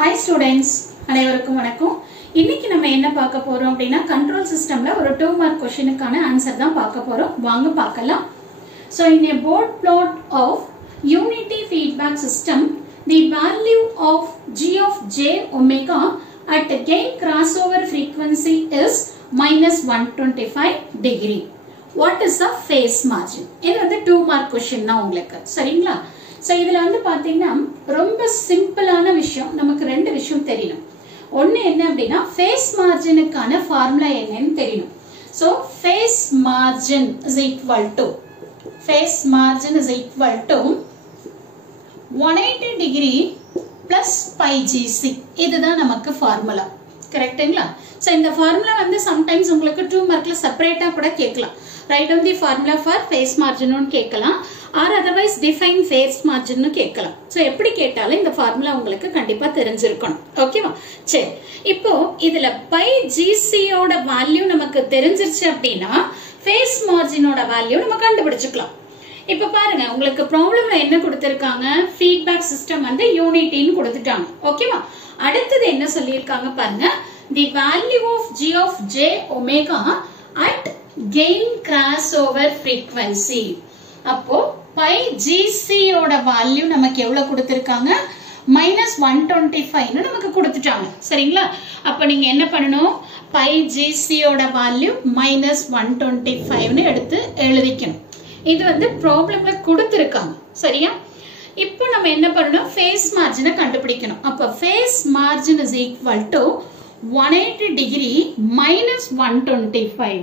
Hi students, அனைவருக்கும் வணக்கம். இன்னைக்கு நம்ம என்ன பார்க்க போறோம் அப்படினா control systemல ஒரு 2 mark questionக்கான ஆன்சர் தான் பார்க்க போறோம். வாங்க பார்க்கலாம். So in a board plot of unity feedback system, the value of g of j omega at gain crossover frequency is minus 125 degree. What is the phase margin? இது வந்து 2 mark question தான் உங்களுக்கு. சரிங்களா? So இதுல வந்து பாத்தீங்கன்னா ரொம்ப சிம்பிளான விஷயம், நமக்கு ரெண்டு விஷயம் தெரியணும். ஒன்னு என்ன அப்படினா phase marginக்கான ஃபார்முலா என்னன்னு தெரியணும். So phase margin is equal to 180 degree plus pi gc. இதுதான் நமக்கு ஃபார்முலா. கரெக்ட்டுங்களா? So இந்த ஃபார்முலா வந்து sometimes உங்களுக்கு 2 மார்க்ல செப்பரேட்டா கூட கேட்கலாம். Write down the formula for phase margin னு கேட்கலாம். or otherwise define phase margin னு கேட்கலாம். சோ எப்படி கேட்டாலும் இந்த ஃபார்முலா உங்களுக்கு கண்டிப்பா தெரிஞ்சிருக்கணும். ஓகேவா? சரி. இப்போ இதுல pi gc ஓட வேல்யூ நமக்கு தெரிஞ்சிருச்சு அப்படினா phase margin ஓட வேல்யூ நம்ம கண்டுபிடிச்சுக்கலாம். இப்ப பாருங்க, உங்களுக்கு ப்ராப்ளம்ல என்ன கொடுத்திருக்காங்க? feedback system வந்து unity னு கொடுத்துட்டாங்க. ஓகேவா? அடுத்து என்ன சொல்லிருக்காங்க பாருங்க. the value of g of j omega at gain crossover frequency. அப்போ pi gc ஓட வேல்யூ நமக்கு எவ்வளவு கொடுத்திருக்காங்க? -125 னு நமக்கு கொடுத்துட்டாங்க. சரிங்களா? அப்ப நீங்க என்ன பண்ணணும்? pi gc ஓட வேல்யூ -125 னு எடுத்து எழுதிக்கணும். இது வந்து ப்ராப்ளம்ல கொடுத்திருக்காங்க. சரியா? இப்போ நம்ம என்ன பண்ணணும்? phase margin கண்டுபிடிக்கணும். அப்ப phase margin is equal to 180 degree minus 125.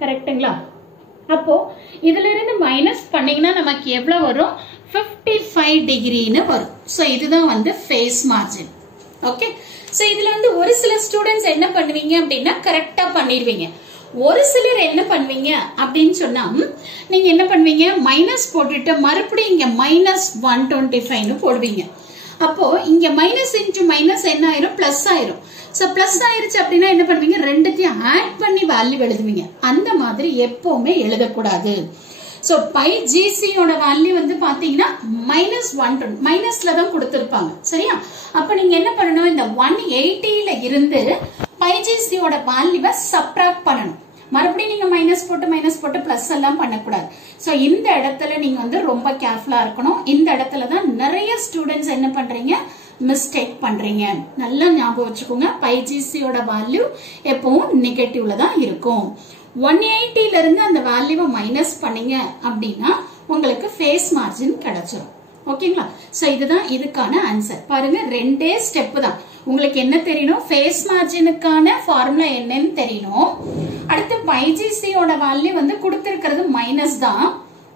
கரெக்ட்டுங்களா? அப்போ இதுல இருந்து மைனஸ் பண்ணீங்கன்னா நமக்கு எவ்வளவு வரும்? 55 டிகிரின்னு வரும். சோ இதுதான் வந்து phase margin. ஓகே? சோ இதுல வந்து ஒரு சில ஸ்டூடண்ட்ஸ் என்ன பண்ணுவீங்க அப்படின்னா கரெக்டா பண்ணிடுவீங்க. ஒரு சிலர் என்ன பண்ணுவீங்க அப்படின்னு சொன்னா நீங்க என்ன பண்ணுவீங்க? மைனஸ் போட்டுட்டு மறுபடியும் இங்க -125 னு போடுவீங்க. அப்போ இங்க மைனஸ் இன்டு மைனஸ் என்ன ஆயிரும்? பிளஸ் ஆயிரும். சோ பிளஸ் ஆயிருச்சு அப்படின்னா என்ன பண்ணுவீங்க? ரெண்டுத்தையும் ஆட் பண்ணி வேல்யூ எழுதுவீங்க. அந்த மாதிரி எப்பவுமே எழுதக்கூடாது. சோ pi gc ஓட வேல்யூ வந்து பாத்தீங்கன்னா -120 மைனஸ்ல தான் கொடுத்திருப்பாங்க. சரியா? அப்ப நீங்க என்ன பண்ணணும்? இந்த 180 ல இருந்து pi gc ஓட வேல்யூவை சப்ட்ராக்ட் பண்ணணும். மறுபடியும் நீங்க மைனஸ் போட்டு பிளஸ் எல்லாம் பண்ணக்கூடாது. சோ இந்த இடத்துல நீங்க வந்து ரொம்ப கேர்ஃபுல்லா இருக்கணும். இந்த இடத்துல தான் நிறைய ஸ்டூடெண்ட்ஸ் என்ன பண்றீங்க? மிஸ்டேக் பண்றீங்க. நல்லா ஞாபகம் வச்சுக்கோங்க. pi gc ஓட வேல்யூ எப்பவும் நெகட்டிவ்ல தான் இருக்கும். 180 ல இருந்து அந்த வேல்யூவை மைனஸ் பண்ணீங்க அப்படின்னா உங்களுக்கு phase margin கிடைச்சிரும். ஓகேங்களா? சோ இதுதான் இதுக்கான ஆன்சர். பாருங்க, ரெண்டே ஸ்டெப் தான். உங்களுக்கு என்ன தெரியணும்? phase marginக்கான ஃபார்முலா என்னன்னு தெரியணும். அடுத்து pi gc ஓட வேல்யூ வந்து கொடுத்திருக்கிறது மைனஸ் தான்.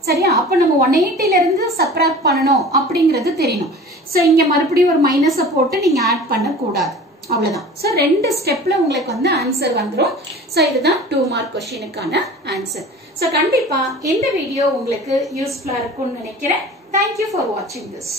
சரியா? அப்ப நம்ம 180 ல இருந்து சப்ட்ராக்ட் பண்ணணும் அப்படிங்கிறது தெரியணும். சோ இங்க மறுபடியும் ஒரு மைனஸ போட்டு நீங்க ஆட் பண்ண கூடாது. அவ்வளவுதான். சோ ரெண்டு ஸ்டெப்ல உங்களுக்கு வந்து ஆன்சர் வந்துரும். சோ இதுதான் 2 மார்க் क्वेश्चनக்கான ஆன்சர். சோ கண்டிப்பா இந்த வீடியோ உங்களுக்கு யூஸ்ஃபுல்லா இருக்கும்னு நினைக்கிறேன். Thank you for watching this.